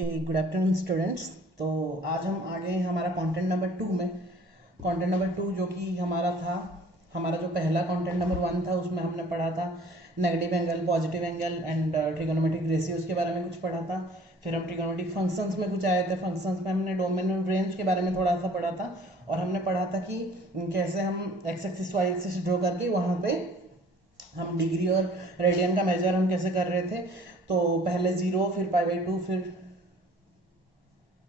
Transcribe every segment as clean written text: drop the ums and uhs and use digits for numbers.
Okay, good afternoon students. तो आज हम आगे हमारा कंटेंट नंबर 2 में, कंटेंट नंबर 2 जो कि हमारा था, हमारा जो पहला कंटेंट नंबर 1 था उसमें हमने पढ़ा था negative angle, positive angle and trigonometric ratios के बारे में कुछ पढ़ा था। फिर हम ट्रिगोनोमेट्रिक फंक्शंस में कुछ आए थे, फंक्शंस में हमने डोमेन और रेंज के बारे में थोड़ा सा पढ़ा था। और हमने पढ़ा था कि कैसे हम X axis Y axis draw करके वहाँ पे हम डिग्री और रेडियन का मेजर हम कैसे कर रहे थे। तो पहले 0, फिर π/2, फिर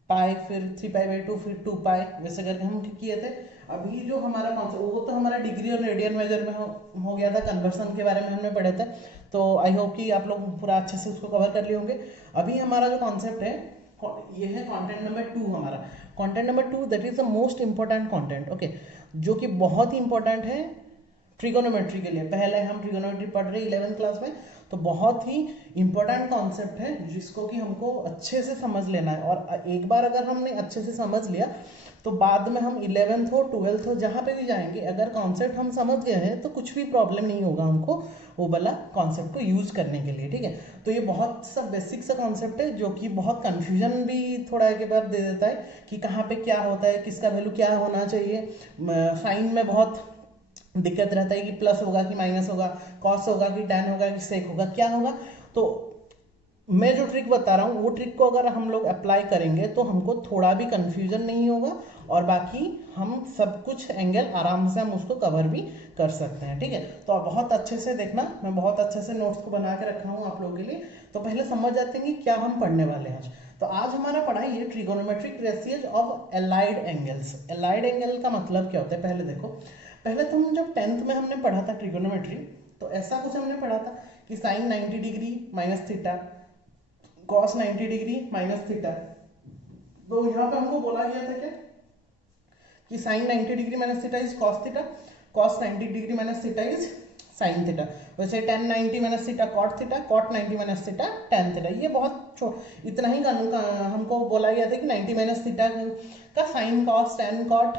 पाई, फिर 3π/2, फिर 2π, वैसे करके हम किए थे। अभी जो हमारा कॉन्सेप्ट वो तो हमारा डिग्री और रेडियन मेजर में हो गया था, कन्वर्सन के बारे में हमने पढ़े थे। तो आई होप कि आप लोग पूरा अच्छे से उसको कवर कर लिए होंगे। अभी हमारा जो कॉन्सेप्ट है ये है कंटेंट नंबर 2। हमारा content number 2 that is the most important content, okay, जो कि बहुत ही इंपॉर्टेंट है ट्रिगोनोमेट्री के लिए। पहले हम ट्रिगोनोमेट्री पढ़ रहे 11th क्लास में, तो बहुत ही इंपॉर्टेंट कॉन्सेप्ट है जिसको कि हमको अच्छे से समझ लेना है। और एक बार अगर हमने अच्छे से समझ लिया तो बाद में हम 11th हो 12th हो जहाँ पे भी जाएंगे, अगर कॉन्सेप्ट हम समझ गए हैं तो कुछ भी प्रॉब्लम नहीं होगा हमको वो वाला कॉन्सेप्ट को यूज करने के लिए, ठीक है। तो ये बहुत सा बेसिक सा कॉन्सेप्ट है जो कि बहुत कंफ्यूजन भी थोड़ा एक बार दे देता है कि कहाँ पे क्या होता है, किसका वैल्यू क्या होना चाहिए। साइन में बहुत दिक्कत रहता है कि प्लस होगा कि माइनस होगा, कॉस होगा कि टैन होगा कि सेक होगा, क्या होगा। तो मैं जो ट्रिक बता रहा हूँ वो ट्रिक को अगर हम लोग अप्लाई करेंगे तो हमको थोड़ा भी कंफ्यूजन नहीं होगा और बाकी हम सब कुछ एंगल आराम से हम उसको कवर भी कर सकते हैं, ठीक है। तो आप बहुत अच्छे से देखना, मैं बहुत अच्छे से नोट्स को बना के रखा हूँ आप लोगों के लिए। तो पहले समझ जाते हैं कि क्या हम पढ़ने वाले हैं आज। तो आज हमारा पढ़ाई है trigonometric ratios of allied angles. Allied angle का मतलब क्या होता है, पहले देखो। पहले तो हम जब 10th में हमने पढ़ा था ट्रिगोनोमेट्री, तो ऐसा कुछ हमने पढ़ा था कि sine 90 degree minus theta, cos 90 degree minus theta. तो यहाँ पे हमको बोला गया था क्या कि sine 90 degree minus theta is cos theta, cos 90 degree minus theta is sine theta. वैसे tan 90 minus theta cot theta, cot 90 minus theta tan theta. ये बहुत इतना ही हमको बोला गया था कि 90 माइनस थीटा का sine cos tan cot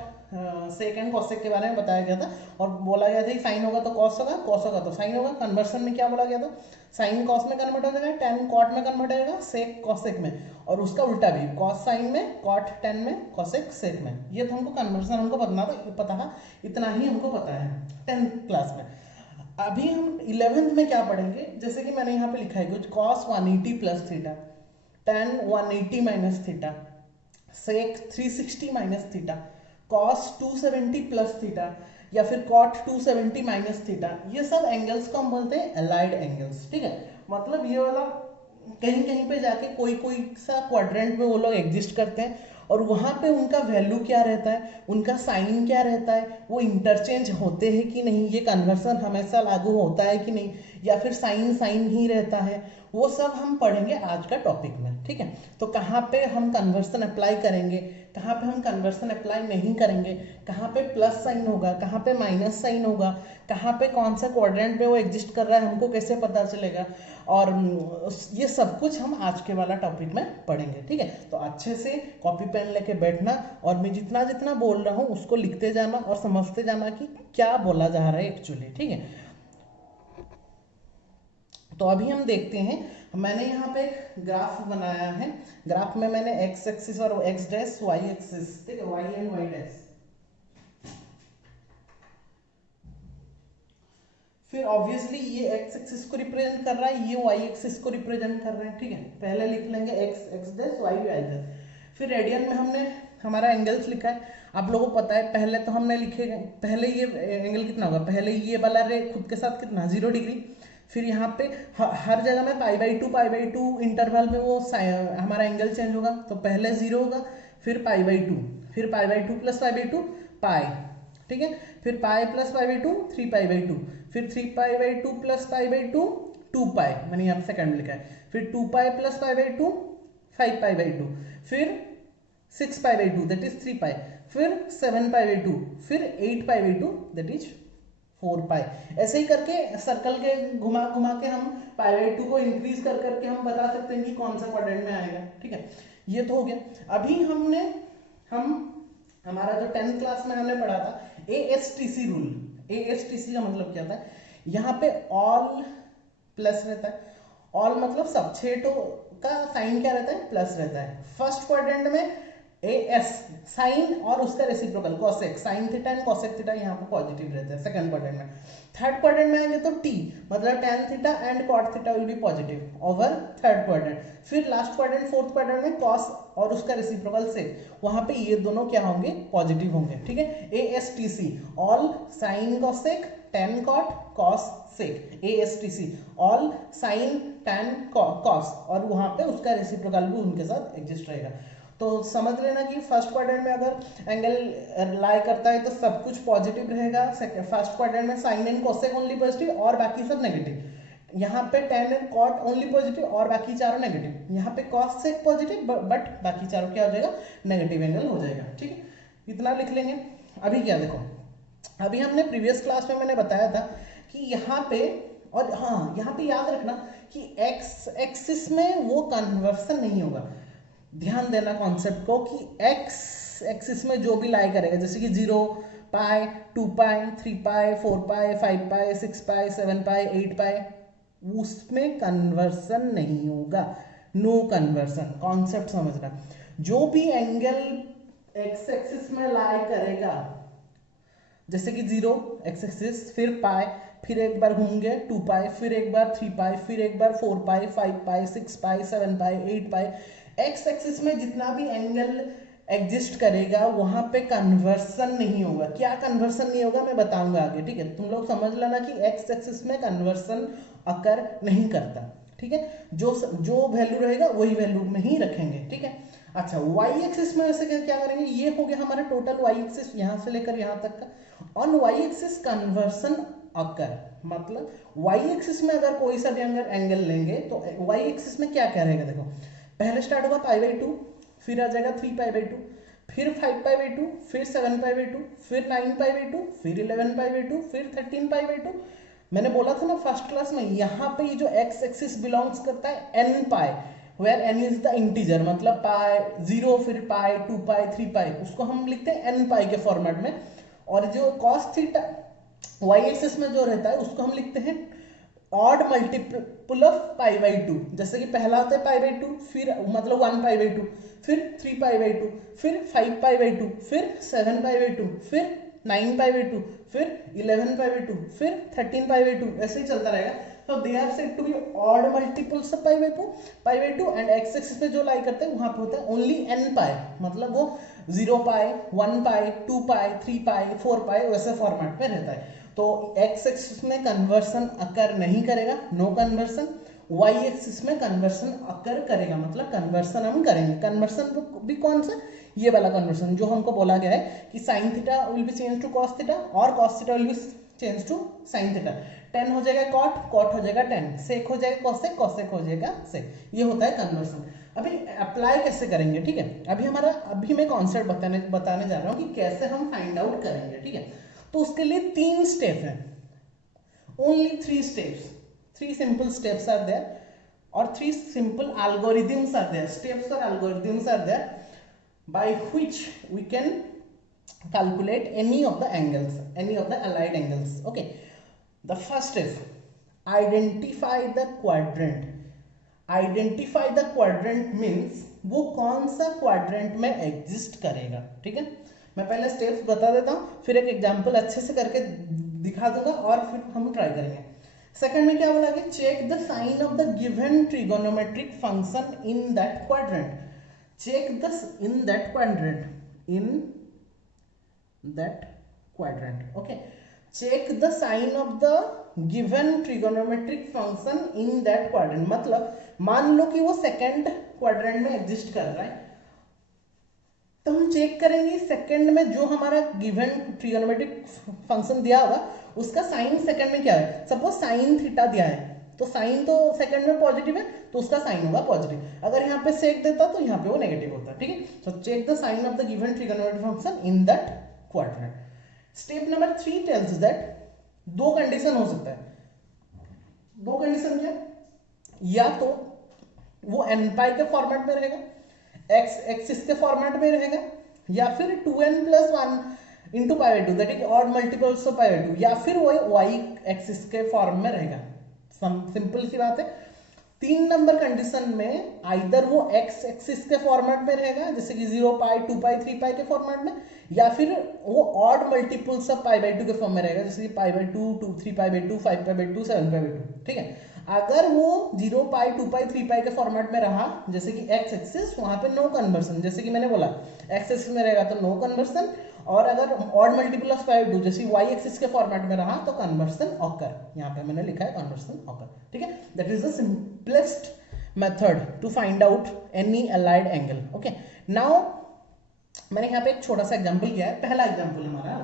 sec and cosec के बारे में बताया गया था। और बोला गया था कि साइन होगा तो कॉस होगा, कॉस होगा तो साइन होगा। कन्वर्सन में क्या बोला गया था, साइन कॉस में कन्वर्ट हो जाएगा, टैन कॉट में कन्वर्ट हो जाएगा, सेक कॉसेक में, और उसका उल्टा भी, कॉस साइन में, कॉट टैन में, कॉसेक सेक में। ये तो हमको कन्वर्सन हमको पता था, इतना ही हमको पता है 10th क्लास में। अभी हम 11th में क्या पढ़ेंगे, जैसे कि मैंने यहाँ पे लिखा है कुछ, cos 180 plus theta, tan 180 minus theta, sec 360 minus theta, cos 270 plus theta, या फिर कॉट 270 माइनस थीटा। ये सब एंगल्स को हम बोलते हैं एलाइड एंगल्स, ठीक है। मतलब ये वाला कहीं कहीं पे जाके कोई कोई सा क्वाड्रेंट में वो लोग एग्जिस्ट करते हैं और वहाँ पे उनका वैल्यू क्या रहता है, उनका साइन क्या रहता है, वो इंटरचेंज होते हैं कि नहीं, ये कन्वर्सन हमेशा लागू होता है कि नहीं, या फिर साइन साइन ही रहता है, वो सब हम पढ़ेंगे आज का टॉपिक में, ठीक है। तो कहाँ पे हम कन्वर्सन अप्लाई करेंगे, कहाँ पे हम कन्वर्सन अप्लाई नहीं करेंगे, कहाँ पे प्लस साइन होगा, कहाँ पे माइनस साइन होगा, कहाँ पे कौन सा क्वाड्रेंट में वो एग्जिस्ट कर रहा है हमको कैसे पता चलेगा, और ये सब कुछ हम आज के वाला टॉपिक में पढ़ेंगे, ठीक है। तो अच्छे से कॉपी पेन लेके बैठना और मैं जितना जितना बोल रहा हूँ उसको लिखते जाना और समझते जाना कि क्या बोला जा रहा है एक्चुअली, ठीक है। तो अभी हम देखते हैं, मैंने यहाँ पे एक ग्राफ बनाया है। ग्राफ में मैंने एक्स एक्सिस और एक्स डैश, वाई एक्सिस, ठीक है, वाई एंड वाई डैश। फिर ऑब्वियसली ये एक्स एक्सिस को रिप्रेजेंट कर रहा है, ये वाई एक्सिस को रिप्रेजेंट कर रहा है, ठीक है। पहले लिख लेंगे X X dash, Y Y dash. फिर रेडियन में हमने हमारा एंगल्स लिखा है। आप लोगों को पता है, पहले तो हमने लिखे, पहले ये एंगल कितना होगा, पहले ये वाला रे खुद के साथ कितना 0 डिग्री। फिर यहाँ पे हर जगह में π/2 इंटरवल में वो हमारा एंगल चेंज होगा। तो पहले 0 होगा, फिर π/2, फिर π/2 प्लस π/2 पाई, ठीक है। फिर पाई प्लस π/2 3π/2, फिर 3π/2 प्लस π/2 2π, मैंने यहाँ पे सेकंड लिखा है। फिर 2π प्लस π/2 5π/2, फिर 6π/2 दैट इज 3π, फिर 7π/2, फिर 8π/2 दैट इज 4π। ऐसे ही करके सर्कल के घुमा घुमा के हम π/2 को इंक्रीज कर करके हम बता सकते हैं कि कौन सा क्वाड्रेंट में आएगा, ठीक है। ये तो हो गया। अभी हमारा जो 10th क्लास में हमने पढ़ा था ASTC रूल। ASTC का मतलब क्या था, यहाँ पे ऑल प्लस रहता है। ऑल मतलब सब, 6 तो का साइन क्या रहता है, प्लस रहता है। फर्स्ट क्वाड्रेंट में ए एस साइन और उसका reciprocal cosec, sine theta and cosec theta यहाँ पे पॉजिटिव रहते हैं सेकंड क्वाड्रेंट में। थर्ड क्वाड्रेंट में आएंगे तो टी मतलब tan theta and cot theta will be positive over third quadrant. फिर लास्ट क्वाड्रेंट फोर्थ क्वाड्रेंट में कॉस और उसका रेसिप्रोकल सेक, वहां पे ये दोनों क्या होंगे, पॉजिटिव होंगे, ठीक है। A S T C all sine cosec tan cot cos sec, A S T C all sine tan cos, और वहां पे उसका रेसिप्रोकल भी उनके साथ एग्जिस्ट रहेगा। तो समझ लेना कि फर्स्ट क्वाड्रेंट में अगर एंगल लाई करता है तो सब कुछ पॉजिटिव रहेगा। फर्स्ट क्वाड्रेंट में sine and cosec only positive और बाकी सब नेगेटिव। यहाँ पे tan and cot only positive और बाकी चारों नेगेटिव। यहाँ पे कॉस सेक पॉजिटिव बट बाकी चारों क्या हो जाएगा, नेगेटिव एंगल हो जाएगा, ठीक है। इतना लिख लेंगे। अभी क्या देखो, अभी हमने प्रीवियस क्लास में मैंने बताया था कि यहाँ पे, और हाँ यहाँ पे याद रखना कि एक्स एक्सिस में वो कन्वर्सन नहीं होगा। ध्यान देना कॉन्सेप्ट को कि एक्स एक्सिस में जो भी लाई करेगा, जैसे कि 0 पाई 2 पाई 3 पाई 4 पाई 5 पाई 6 पाई 7 पाई 8 पाई, उसमें कन्वर्सन नहीं होगा, नो कन्वर्सन। कॉन्सेप्ट समझना, जो भी एंगल एक्स एक्सिस में लाई करेगा, जैसे कि 0 एक्स एक्सिस, फिर पाई, फिर एक बार घूमेंगे 2 पाई, फिर एक बार 3 पाई, फिर एक बार 4 पाई 5 पाई 6 पाई 7 पाई 8 पाई, एक्स एक्सिस में जितना भी एंगल एग्जिस्ट करेगा वहां पे कन्वर्सन नहीं होगा। क्या कन्वर्सन नहीं होगा मैं बताऊंगा आगे, ठीक है। तुम लोग समझ लेना कि एक्स एक्सिस में कन्वर्सन अकर नहीं करता, ठीक है। जो वैल्यू रहेगा वही वैल्यू में ही रखेंगे, ठीक है। अच्छा, वाई एक्सिस में वैसे क्या करेंगे, ये हो गया हमारा टोटल वाई एक्सिस यहाँ से लेकर यहाँ तक का। ऑन वाई एक्सिस कन्वर्सन अकर, मतलब वाई एक्सिस में अगर कोई सा भी एंगल लेंगे तो वाई एक्सिस में क्या क्या रहेगा, देखो पहले स्टार्ट होगा पाई बाई 2, फिर आ जाएगा 3 पाई बाई 2, फिर 5 पाई बाई 2, फिर 7 पाई बाई 2, फिर 9 पाई बाई 2, फिर 11 पाई बाई 2, फिर 13 पाई बाई 2। मैंने बोला था ना फर्स्ट क्लास में, यहाँ पे ये जो एक्स एक्सिस बिलोंग्स करता है n pi, where n is the integer, मतलब पाई 0 फिर पाई 2 पाई 3 पाई, उसको हम लिखते हैं एन पाई के फॉर्मेट में। और जो कॉस थीटा वाई एक्सिस में जो रहता है उसको हम लिखते हैं odd multiple of pi by 2। जैसे कि पहला आता है पाई बाई 2, फिर मतलब 1 पाई बाई 2, फिर 3 पाई बाई 2, फिर 5 पाई बाई 2, फिर 7 पाई बाई 2, फिर 9 पाई बाई 2, फिर 11 पाई बाई 2, फिर 13 पाई बाई 2, ऐसे ही चलता रहेगा। तो they are said to be odd multiples of pi by 2 and X axis पे जो लाई करते हैं वहां पे होता है ओनली एन पाई, मतलब वो 0 पाई 1 पाई 2 पाई 3 पाई 4 पाई वैसे फॉर्मेट में रहता है। तो एक्स एक्सिस में कन्वर्सन अकर नहीं करेगा, नो कन्वर्सन। वाई एक्सिस में कन्वर्सन अकर करेगा, मतलब कन्वर्सन हम करेंगे। कन्वर्सन भी कौन सा, ये वाला कन्वर्सन जो हमको बोला गया है कि sine theta will be change to cos theta और cos theta will be change to sine theta. Tan हो जाएगा कॉट, कॉट हो जाएगा टेन, सेक हो जाएगा कॉसेक, कॉसेक हो जाएगा सेक। ये होता है कन्वर्सन। अभी अप्लाई कैसे करेंगे, ठीक है। अभी मैं कॉन्सेप्ट बताने जा रहा हूँ कि कैसे हम फाइंड आउट करेंगे, ठीक है। तो उसके लिए 3 स्टेप है, only 3 steps, 3 simple steps are there और 3 simple algorithms are there, steps or algorithms are there by which we can calculate any of the angles, any of the allied angles. Okay, the first step, identify the quadrant. Identify the quadrant means वो कौन सा quadrant में exist करेगा, ठीक है। मैं पहले steps बता देता हूँ, फिर एक एग्जांपल अच्छे से करके दिखा दूंगा और फिर हम ट्राई करेंगे। सेकंड में क्या बोला कि check the sign of the given trigonometric function in that quadrant. Check the in that quadrant, okay. Check the sign of the given trigonometric function in that quadrant, मतलब मान लो कि वो सेकंड क्वाड्रेंट में exist कर रहा है, तो हम चेक करेंगे सेकंड में जो हमारा गिवन ट्रिगोनोमेट्रिक फंक्शन दिया होगा उसका साइन सेकंड में क्या है। सपोज साइन थीटा दिया है तो साइन तो सेकंड में पॉजिटिव है तो उसका साइन होगा पॉजिटिव। अगर यहाँ पे सेक देता तो यहाँ पे वो नेगेटिव होता, ठीक है। So check the sign of the given trigonometric function in that quadrant. Step number 3 tells that 2 condition हो सकता है। 2 कंडीशन क्या, या तो वो एन पाई के फॉर्मेट में रहेगा, एक्स एक्सिस के फॉर्मेट में रहेगा, या फिर 2n+1 into pi by 2 that is odd multiples of pi by 2, या फिर वो वाई एक्सिस के फॉर्म में रहेगा। सिंपल सी बात है। 3 नंबर कंडीशन में आइदर वो एक्स एक्सिस के फॉर्मेट में रहेगा जैसे कि 0 पाई 2 पाई 3 पाई के फॉर्मेट में, या फिर वो odd multiples of pi by 2 के फॉर्म में रहेगा जैसे कि पाई by 2, 2 3 pi by 2, 5 pi by 2, 7 pi by 2। ठीक है, अगर वो 0 पाई 2 पाई 3 पाई के फॉर्मेट में रहा जैसे कि एक्स एक्सिस, वहां पे नो कन्वर्सन, जैसे कि मैंने बोला एक्स एक्सिस में रहेगा तो नो कन्वर्सन, और अगर ऑड मल्टीपल ऑफ पाई 2 जैसे वाई एक्सिस के फॉर्मेट में रहा तो कन्वर्सन ऑकर। यहाँ पे मैंने लिखा है कन्वर्सन ऑकर। ठीक है, that is the simplest method to find out any allied angle. Okay, now मैंने यहाँ पे एक छोटा सा एग्जांपल किया है, पहला एग्जांपल हमारा,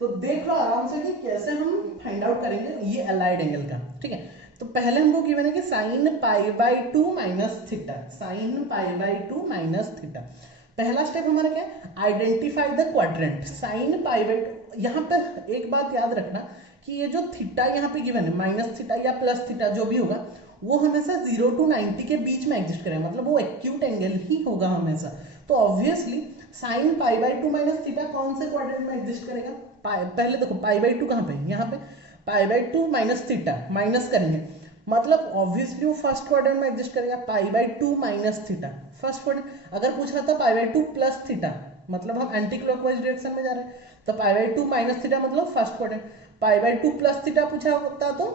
तो देख लो आराम से कि कैसे हम फाइंड आउट करेंगे ये अलाइड एंगल का। ठीक है, तो पहले हमको गिवन है कि sine pi by 2 minus theta, sine pi by 2 minus theta. पहला स्टेप हमारा क्या है, identify the quadrant sine pi by 2। यहाँ पे एक बात याद रखना कि ये जो थीटा यहाँ पे गिवन है, माइनस थीटा या प्लस थीटा जो भी होगा, वो हमेशा 0 to 90 के बीच में एग्जिस्ट करेगा, मतलब वो एक्यूट एंगल ही होगा हमेशा। तो obviously sine pi by 2 minus theta कौन से क्वाड्रेंट में एग्जिस्ट करेगा, पहले देखो पाई बाई 2 कहाँ पे, यहाँ पे पाई बाई 2 माइनस थीटा, माइनस करेंगे मतलब ऑब्वियसली वो फर्स्ट क्वाड्रेंट में एग्जिस्ट करेगा, पाई by 2 minus theta first quadrant. अगर पूछ रहा था पाई बाई 2 प्लस थीटा, मतलब हम एंटी क्लॉकवाइज डायरेक्शन में जा रहे हैं, तो पाई बाई 2 माइनस थीटा मतलब first quadrant, pi by 2 plus theta पूछा होता तो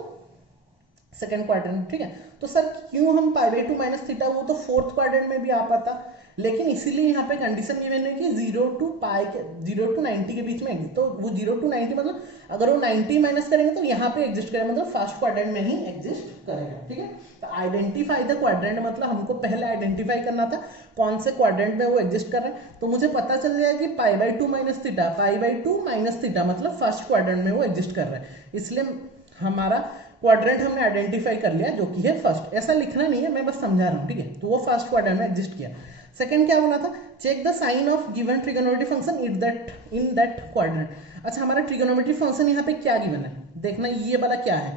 सेकेंड क्वाड्रेंट। ठीक है, तो सर क्यों हम पाई बाई 2 माइनस थीटा, वो तो फोर्थ क्वाड्रेंट में भी आ पाता, लेकिन इसीलिए यहाँ पे कंडीशन गिवन है कि 0 to 90 के बीच में, तो वो 0 to 90 मतलब अगर वो 90 माइनस करेंगे तो यहाँ पे एग्जिस्ट करेगा, मतलब फर्स्ट क्वाड्रेंट में ही एग्जिस्ट करेगा। ठीक है, तो आइडेंटिफाई द क्वाड्रेंट मतलब हमको पहले आइडेंटिफाई करना था कौन से क्वाड्रेंट में वो एग्जिस्ट कर रहे हैं। तो मुझे पता चल गया कि पाई by 2 minus theta, pi by 2 minus theta मतलब फर्स्ट क्वाड्रेंट में वो एग्जिस्ट कर रहा है, इसलिए हमारा क्वाड्रेंट हमने आइडेंटिफाई कर लिया जो कि है फर्स्ट। ऐसा लिखना नहीं है, मैं बस समझा रहा हूँ। ठीक है, तो वो फर्स्ट क्वाड्रेंट में एग्जिस्ट किया। सेकंड क्या बोला था, check the sign of given trigonometric function in that quadrant. अच्छा, हमारा ट्रिगोनोमेट्रिक फंक्शन यहाँ पे क्या गिवन है, देखना ये वाला क्या है,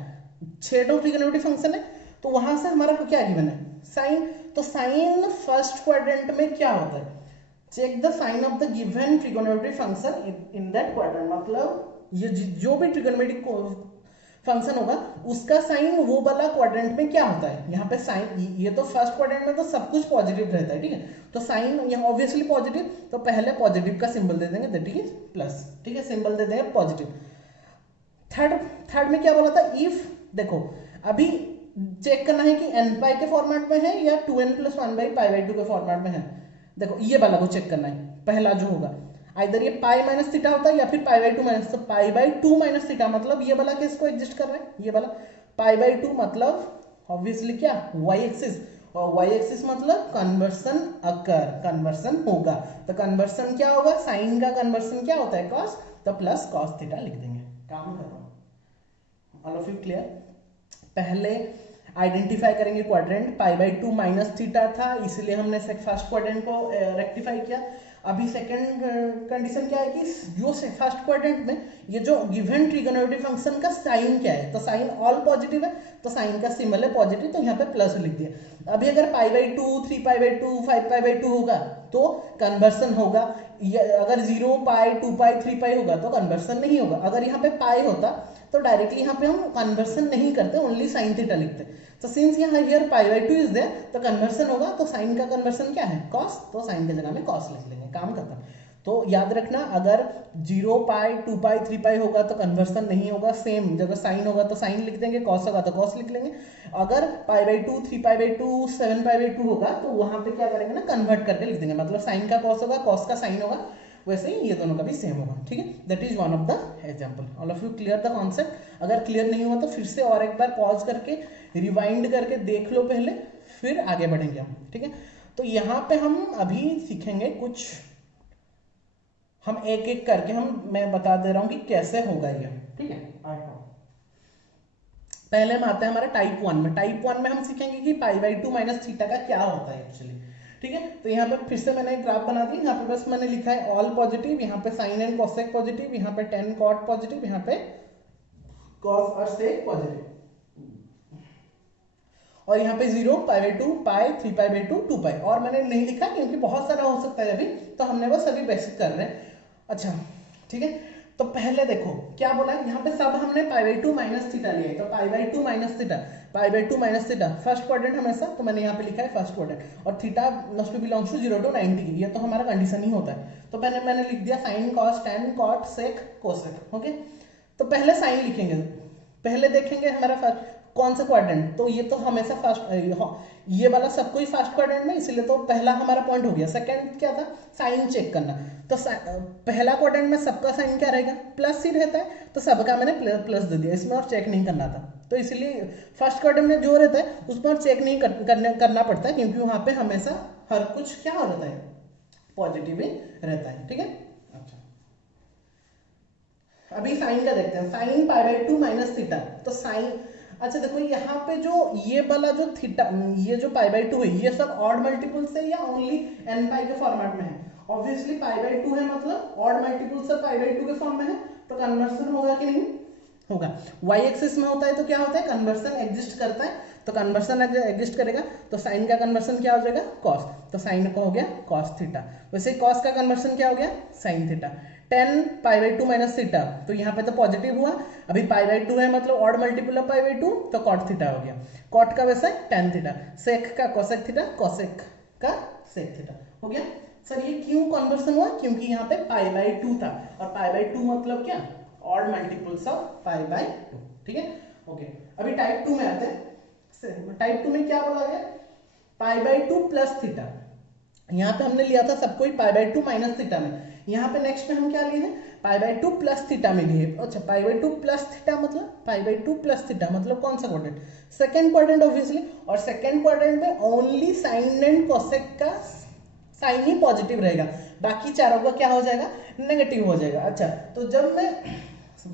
शेडो ट्रिगोनोमेट्रिक फंक्शन है, तो वहां से हमारा क्या गिवन है, साइन। तो साइन फर्स्ट क्वाड्रेंट में क्या होता है, check the sign of the given trigonometric function in that quadrant, मतलब ये जो भी ट्रिगोनोमेट्रिक फंक्शन होगा उसका साइन वो वाला क्वाड्रेंट में क्या होता है। यहाँ पे साइन, ये तो फर्स्ट क्वाड्रेंट में तो सब कुछ पॉजिटिव रहता है। ठीक है, तो साइन यहाँ ऑब्वियसली पॉजिटिव, तो पहले पॉजिटिव का सिंबल दे देंगे, दैट इज प्लस। ठीक है, सिंबल दे देंगे पॉजिटिव। थर्ड में क्या बोला था, इफ देखो अभी चेक करना है कि एन पाई के फॉर्मेट में है या 2n + 1 बाई पाई बाई 2 के फॉर्मेट में है। देखो ये वाला को चेक करना है, पहला जो होगा आइदर ये पाई माइनस थीटा होता है या फिर पाई बाई 2 माइनस, तो पाई बाई 2 माइनस थीटा मतलब ये वाला किसको एग्जिस्ट कर रहा है, ये वाला पाई बाई 2 मतलब ऑब्वियसली क्या, वाई एक्सिस, और वाई एक्सिस मतलब कन्वर्सन अकर, कन्वर्सन होगा। तो कन्वर्सन क्या होगा, साइन का कन्वर्सन क्या होता है कॉस, तो प्लस कॉस थीटा लिख देंगे, काम खत्म। All of you clear. पहले आइडेंटिफाई करेंगे quadrant, pi by 2 minus theta था इसलिए हमने फर्स्ट क्वाड्रेंट को रेक्टिफाई किया। अभी सेकंड कंडीशन क्या है कि जो फर्स्ट क्वाड्रेंट में ये जो गिवन ट्रिगोनोमेट्रिक फंक्शन का साइन क्या है, तो साइन ऑल पॉजिटिव है, तो साइन का सिंबल है पॉजिटिव, तो यहाँ पे प्लस लिख दिया। अभी अगर पाई by 2, 3 pi by 2, 5 pi by 2 होगा तो कन्वर्सन होगा, अगर 0 पाई 2 पाई 3 पाई होगा तो कन्वर्सन नहीं होगा। अगर यहाँ पे पाई होता तो डायरेक्टली यहाँ पे हम कन्वर्सन नहीं करते, ओनली साइन थीटा लिखते। तो सिंस यहाँ here pi by 2 is there तो कन्वर्सन होगा, तो साइन का कन्वर्सन क्या है कॉस, तो साइन की जगह में कॉस लिख लेंगे, काम खत्म। तो याद रखना अगर 0 पाई 2 पाई 3 पाई होगा तो कन्वर्सन नहीं होगा, सेम जगह साइन होगा तो साइन लिख देंगे, कॉस होगा तो कॉस लिख लेंगे। अगर पाई by 2, 3 pi by 2, 7 pi by 2 होगा तो वहां पे क्या करेंगे ना, कन्वर्ट करके लिख देंगे, मतलब साइन का कॉस होगा, कॉस का साइन होगा, वैसे ही ये दोनों का भी सेम होगा। ठीक है, that is one of the example. All of you clear the concept. अगर क्लियर नहीं हुआ तो फिर से और एक बार पॉज करके रिवाइंड करके देख लो पहले, फिर आगे बढ़ेंगे हम। ठीक है, तो यहाँ पे हम अभी सीखेंगे कुछ, हम एक एक करके मैं बता दे रहा हूँ कि कैसे होगा ये। ठीक है, पहले हम आते हैं हमारे टाइप 1 में। टाइप 1 में हम सीखेंगे कि पाई बाई 2 माइनस थीटा का क्या होता है एक्चुअली। ठीक है, तो यहाँ पे फिर से मैंने एक ग्राफ बना दी, यहाँ पे बस मैंने लिखा है ऑल पॉजिटिव, यहाँ पे साइन एंड कॉसेक पॉजिटिव, यहाँ पे टेन कॉट पॉजिटिव, यहाँ पे कॉस और सेक पॉजिटिव, और यहाँ पे 0 पाई बाई 2 पाई 3 पाई बाई 2 2 पाई, और मैंने नहीं लिखा क्योंकि बहुत सारा हो सकता है अभी, तो हमने बस अभी बेसिक कर रहे हैं। अच्छा ठीक है, तो पहले देखो क्या बोला है, यहाँ पे सब हमने π/2 माइनस थीटा लिया है, तो π/2 minus theta, π/2 minus theta first quadrant हमेशा, तो मैंने यहाँ पे लिखा है फर्स्ट क्वाड्रेंट, और theta must be belongs to 0 to 90, ये तो हमारा कंडीशन ही होता है। तो मैंने लिख दिया sine cos tan cot sec cosec. Okay, तो पहले साइन लिखेंगे, पहले देखेंगे हमारा फर्स्ट कौन सा क्वाड्रेंट, तो ये तो हमेशा फर्स्ट, ये वाला सबको ही फर्स्ट क्वाड्रेंट में, इसलिए तो पहला हमारा पॉइंट हो गया। सेकंड क्या था, साइन चेक करना, तो पहला क्वाड्रेंट में सबका साइन क्या रहेगा, प्लस ही रहता है, तो सबका मैंने प्लस दे दिया, इसमें और चेक नहीं करना था। तो इसलिए फर्स्ट क्वाड्रेंट में जो रहता है उसमें और चेक नहीं करना पड़ता है, क्योंकि वहां पे हमेशा हर कुछ क्या रहता है, पॉजिटिव ही रहता है। ठीक है, अच्छा अभी साइन का देखते हैं, साइन π/2 माइनस थीटा, तो साइन, अच्छा देखो यहाँ पे जो ये वाला जो थीटा, ये जो π/2 है, ये सब ऑड मल्टीपल्स है या ओनली n/π के फॉर्मेट में है? ऑब्वियसली π/2 है, मतलब ऑड मल्टीपल सब π/2 के फॉर्म में है, तो कन्वर्सन होगा कि नहीं होगा? y एक्सिस में होता है तो क्या होता है, कन्वर्सन एग्जिस्ट करता है, तो कन्वर्सन एग्जिस्ट करेगा, तो साइन का कन्वर्सन क्या हो जाएगा, कॉस, तो साइन का हो गया कॉस थीटा, वैसे कॉस का कन्वर्सन क्या हो गया, sine theta. Tan π/2 minus theta, तो यहाँ पे तो पॉजिटिव हुआ, अभी π/2 है मतलब ऑड मल्टीपल ऑफ π/2, तो कॉट थीटा हो गया, कॉट का वैसे टेन थीटा, सेक का कोसेक थीटा, कोसेक का सेक थीटा हो गया। सर ये क्यों कन्वर्सन हुआ, क्योंकि यहाँ पे π/2 था, और π/2 मतलब क्या, ऑड मल्टीपल्स ऑफ π/2। ठीक है, ओके अभी टाइप 2 में आते हैं। टाइप 2 में क्या बोला गया, π/2 प्लस थीटा, यहाँ पे हमने लिया था सबको ही π/2 माइनस थीटा में, यहाँ पे नेक्स्ट में हम क्या लिए हैं, π/2 प्लस थीटा में लिए। अच्छा π/2 प्लस थीटा मतलब, π/2 प्लस थीटा मतलब कौन सा क्वाड्रेंट, सेकंड क्वाड्रेंट ऑब्वियसली, और सेकंड क्वाड्रेंट में ओनली साइन एंड कोसेक का साइन ही पॉजिटिव रहेगा, बाकी चारों का क्या हो जाएगा, नेगेटिव हो जाएगा। अच्छा तो जब मैं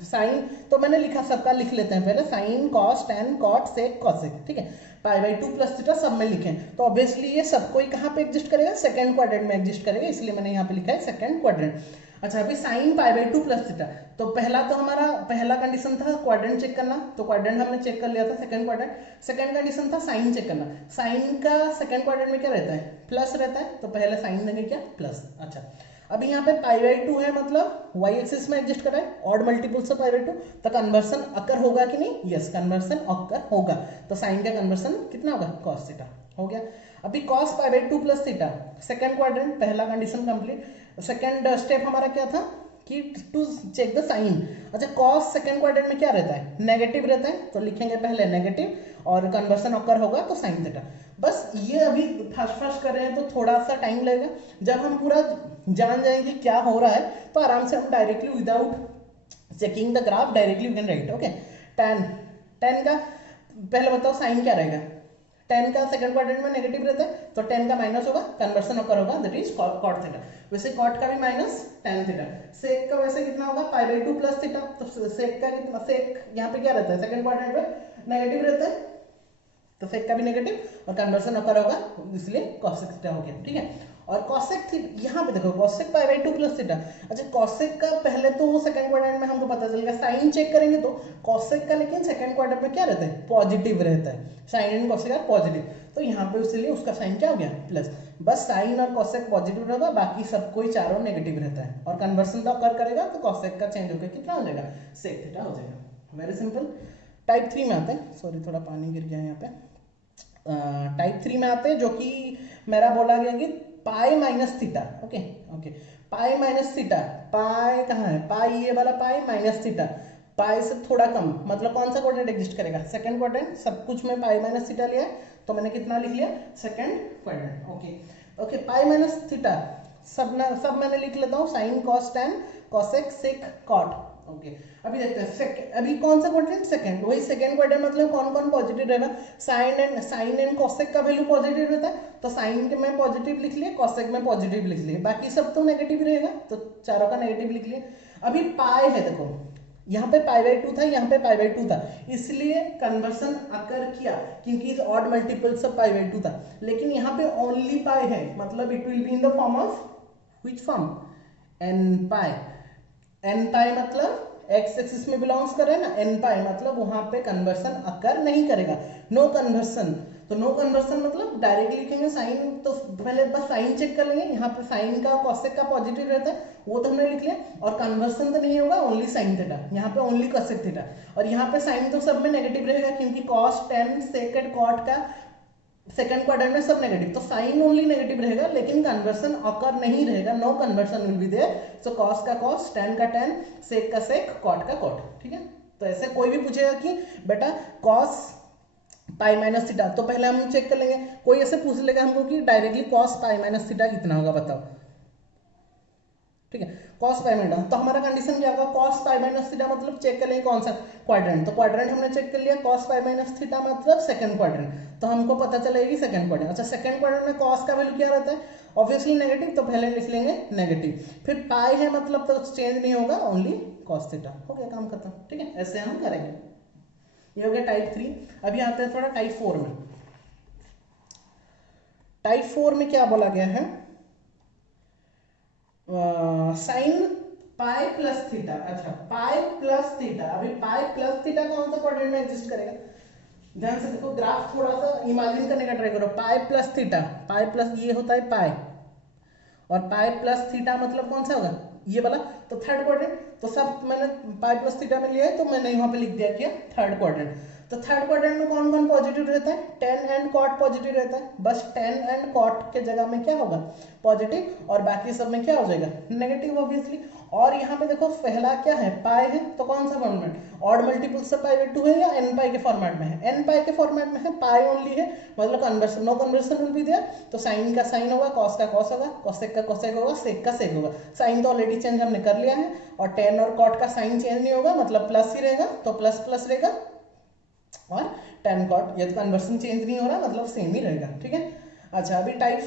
साइन, तो मैंने लिखा सबका लिख लेते हैं पहले, sine cos tan cot sec cosec. ठीक है, π/2 प्लस थीटा सब में लिखें, तो ऑब्वियसली ये सबको ही कहाँ पे एग्जिस्ट करेगा, सेकंड क्वाड्रेंट में एग्जिस्ट करेगा, इसलिए मैंने यहाँ पे लिखा है सेकंड क्वाड्रेंट। अच्छा अभी साइन π/2 प्लस थीटा, तो पहला तो हमारा पहला कंडीशन था क्वाड्रेंट चेक करना, तो क्वाड्रेंट हमने चेक कर लिया था सेकंड क्वाड्रेंट। सेकंड कंडीशन था साइन चेक करना, साइन का सेकंड क्वाड्रेंट में क्या रहता है, प्लस रहता है, तो पहले साइन देंगे क्या, प्लस। अच्छा अभी यहाँ पे π/2 है मतलब y एक्सिस में एग्जिस्ट कर रहा है, ऑड मल्टीपल से π/2, तो कन्वर्सन अकर होगा कि नहीं, यस कन्वर्सन अकर होगा, तो साइन का कन्वर्सन कितना होगा, cos थीटा हो गया। अभी cos π/2 plus theta, second quadrant, पहला कंडीशन कंप्लीट। सेकंड स्टेप हमारा क्या था कि टू चेक द साइन। अच्छा cos सेकंड क्वाड्रेंट में क्या रहता है, नेगेटिव रहता है, तो लिखेंगे पहले नेगेटिव, और कन्वर्सन अकर होगा तो साइन थीटा। बस ये अभी फर्स्ट कर रहे हैं तो थोड़ा सा टाइम लगेगा, जब हम पूरा जान जाएंगे क्या हो रहा है तो आराम से हम directly without checking the graph directly we can write. Okay tan का पहले बताओ साइन क्या रहेगा, टेन का सेकंड क्वाड्रेंट में नेगेटिव रहता है, तो टेन का माइनस होगा, कन्वर्सन अकर होगा, दैट इज कॉट थीटा। वैसे कॉट का भी माइनस टेन थीटा। सेक का वैसे कितना होगा, π/2 प्लस थीटा, तो सेक का कितना, सेक यहाँ पे क्या रहता है, सेकंड क्वाड्रेंट में नेगेटिव रहता है, तो सेक का भी नेगेटिव, और कन्वर्सन अकर होगा, इसलिए कॉसेक थीटा हो गया। ठीक है, और कॉसेक थीटा यहाँ पे देखो, कॉसेक π/2 प्लस थीटा। अच्छा कॉसेक का पहले तो वो सेकंड क्वाड्रेंट में हमको पता चलेगा, साइन चेक करेंगे तो कॉसेक का लेकिन सेकंड क्वाड्रेंट में क्या रहता है, पॉजिटिव रहता है, sine and cosec are positive, तो यहाँ पे इसलिए उसका साइन क्या हो गया, प्लस। बस साइन और कॉसेक पॉजिटिव रहेगा, बाकी सब कोई चारों नेगेटिव रहता है, और कन्वर्सन तो अकर करेगा, तो कॉसेक का चेंज होकर कितना हो जाएगा, सेक थीटा हो जाएगा। Very simple. टाइप 3 में आते हैं, सॉरी थोड़ा पानी गिर गया यहाँ पे। टाइप 3 में आते हैं, जो कि मेरा बोला गया कि pi minus theta. Okay okay, pi minus theta, pi कहाँ है, पाई ये वाला पाई माइनस थीटा, पाई से थोड़ा कम, मतलब कौन सा क्वाड्रेंट एग्जिस्ट करेगा, सेकंड क्वाड्रेंट। सब कुछ में पाई माइनस थीटा लिया है, तो मैंने कितना लिख लिया, second quadrant. Okay okay, pi minus theta सब मैंने लिख लेता हूँ, sine cos tan cosec sec cot. Okay अभी देखते हैं अभी कौन सा क्वाड्रेंट, सेकंड। वही सेकंड क्वाड्रेंट मतलब कौन कौन पॉजिटिव रहेगा, साइन एंड कोसेक का वैल्यू पॉजिटिव रहता है, तो साइन के में पॉजिटिव लिख लिए, कोसेक में पॉजिटिव लिख लिए, बाकी सब तो नेगेटिव रहेगा, तो चारों का नेगेटिव लिख लिए। अभी पाई है, देखो यहाँ पे π/2 था, यहाँ पे π/2 था, इसलिए कन्वर्सन अकर किया, क्योंकि ऑड मल्टीपल्स ऑफ π/2 था, लेकिन यहाँ पे ओनली पाई है, मतलब it will be in the form of which form, n pi. n पाई मतलब x एक्सिस में बिलोंग्स कर रहे हैं ना, n पाई मतलब वहां पे कन्वर्सन अकर नहीं करेगा, नो कन्वर्सन, तो नो कन्वर्सन मतलब डायरेक्टली लिखेंगे साइन, तो पहले बस साइन चेक कर लेंगे, यहाँ पे साइन का कॉसेक का पॉजिटिव रहता है वो तो हमने लिख लिया, और कन्वर्सन तो नहीं होगा, ओनली साइन थीटा, यहाँ पे ओनली कॉसेक थीटा, और यहाँ पे साइन तो सब में नेगेटिव रहेगा क्योंकि cos tan sec and cot का सेकंड क्वाड्रेंट में सब नेगेटिव, तो साइन ओनली नेगेटिव रहेगा लेकिन कन्वर्सन ऑकर नहीं रहेगा, no conversion will be there, so cos का कॉस, टेन का टेन, सेक का सेक, कॉट का कॉट, ठीक है। तो ऐसे कोई भी पूछेगा कि बेटा कॉस पाई माइनस थीटा, तो पहले हम चेक कर लेंगे, कोई ऐसे पूछ लेगा हमको कि directly cos pi minus theta कितना होगा बताओ, ठीक है, कॉस पाई माइनस, तो हमारा कंडीशन क्या होगा, कॉस पाई माइनस थीटा मतलब चेक कर लेंगे कौन सा क्वाड्रेंट, तो क्वाड्रेंट हमने चेक कर लिया, कॉस पाई माइनस थीटा मतलब सेकंड क्वाड्रेंट, तो हमको पता चलेगी सेकंड क्वाड्रेंट। अच्छा सेकंड क्वाड्रेंट में कॉस का वैल्यू क्या रहता है, ऑब्वियसली नेगेटिव, तो पहले लिख लेंगे नेगेटिव, फिर पाई है मतलब तो चेंज नहीं होगा, ओनली कॉस थीटा, हो गया काम खत्म, ठीक है, ऐसे हम करेंगे। ये हो गया टाइप 3। अभी आते हैं थोड़ा टाइप 4 में। टाइप 4 में क्या बोला गया है, साइन पाई प्लस थीटा, अच्छा पाई प्लस थीटा, अभी पाई प्लस थीटा कौन सा क्वाड्रेंट में एग्जिस्ट करेगा, ध्यान से देखो, ग्राफ थोड़ा सा इमेजिन करने का ट्राई करो, पाई प्लस थीटा, पाई प्लस ये होता है पाई, और पाई प्लस थीटा मतलब कौन सा होगा, ये वाला, तो थर्ड क्वाड्रेंट, तो सब मैंने पाई प्लस थीटा में लिया है तो मैंने यहाँ पे लिख दिया क्या थर्ड क्वाड्रेंट, तो थर्ड क्वाड्रेंट में कौन कौन पॉजिटिव रहता है, टेन एंड कॉट पॉजिटिव रहता है, बस टेन एंड कॉट के जगह में क्या होगा पॉजिटिव, और बाकी सब में क्या हो जाएगा नेगेटिव ऑब्वियसली। और यहाँ पे देखो पहला क्या है पाई है, तो कौन सा फॉर्मेट, ऑड मल्टीपल से पाई बाई 2 है या एन पाई के फॉर्मेट में है, एन पाई के फॉर्मेट में है, पाई ओनली है मतलब conversion, no conversion will be there, तो साइन का साइन होगा, कॉस का कॉस होगा, कोसेक का कोसेक होगा, सेक का सेक होगा, साइन तो ऑलरेडी चेंज हमने कर लिया है, और टेन और कॉट का साइन चेंज नहीं होगा मतलब प्लस ही रहेगा, तो प्लस प्लस रहेगा, और टेन कॉट ये तो कन्वर्सन चेंज नहीं हो रहा मतलब सेम ही रहेगा, ठीक है। अच्छा अभी टाइप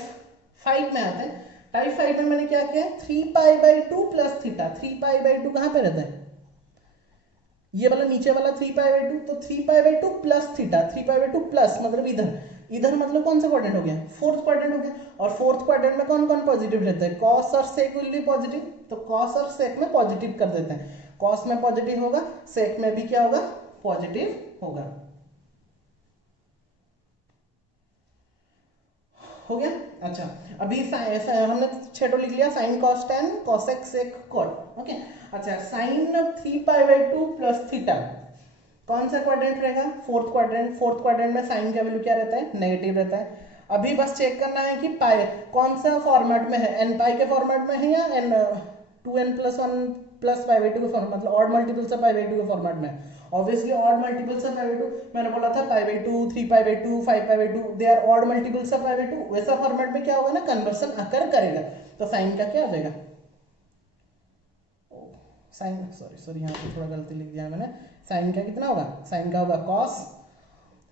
5 में आते हैं। टाइप 5 में मैंने क्या किया, 3 pi by 2 plus theta, 3 pi by 2 कहाँ पे रहता है, ये वाला नीचे वाला 3 पाई बाई 2, तो 3 pi by 2 plus theta, 3 pi by 2 plus मतलब इधर, इधर मतलब कौन सा क्वाड्रेंट हो गया, फोर्थ क्वाड्रेंट हो गया, और फोर्थ क्वाड्रेंट में कौन कौन पॉजिटिव रहता है, कॉस और सेक विल बी पॉजिटिव, तो कॉस और सेक में पॉजिटिव कर देते हैं, कॉस में पॉजिटिव होगा, सेक में भी क्या होगा पॉजिटिव होगा, हो गया। अच्छा अभी हमने छेटो लिख लिया, sine cos tan cosec sec cot, okay. अच्छा sine 3 pi by 2 plus theta कौन सा क्वाड्रेंट रहेगा, फोर्थ क्वाड्रेंट, फोर्थ क्वाड्रेंट में साइन का वैल्यू क्या रहता है नेगेटिव रहता है। अभी बस चेक करना है कि पाई कौन सा फॉर्मेट में है, एन पाई के फॉर्मेट में है या n 2n plus 1 plus pi by 2 के फॉर्मेट मतलब ऑड मल्टीपल से पाई बाई 2 के फॉर्मेट में, ऑब्वियसली ऑड मल्टीपल से पाई बाई 2, मैंने बोला था pi by 2 3 pi by 2 5 pi by 2 they are odd multiple से पाई बाई 2, वैसा फॉर्मेट में क्या होगा ना कन्वर्सन अकर करेगा, तो साइन का क्या हो जाएगा, साइन सॉरी यहाँ पे थोड़ा गलती लिख दिया मैंने, साइन का कितना होगा, साइन का होगा कॉस,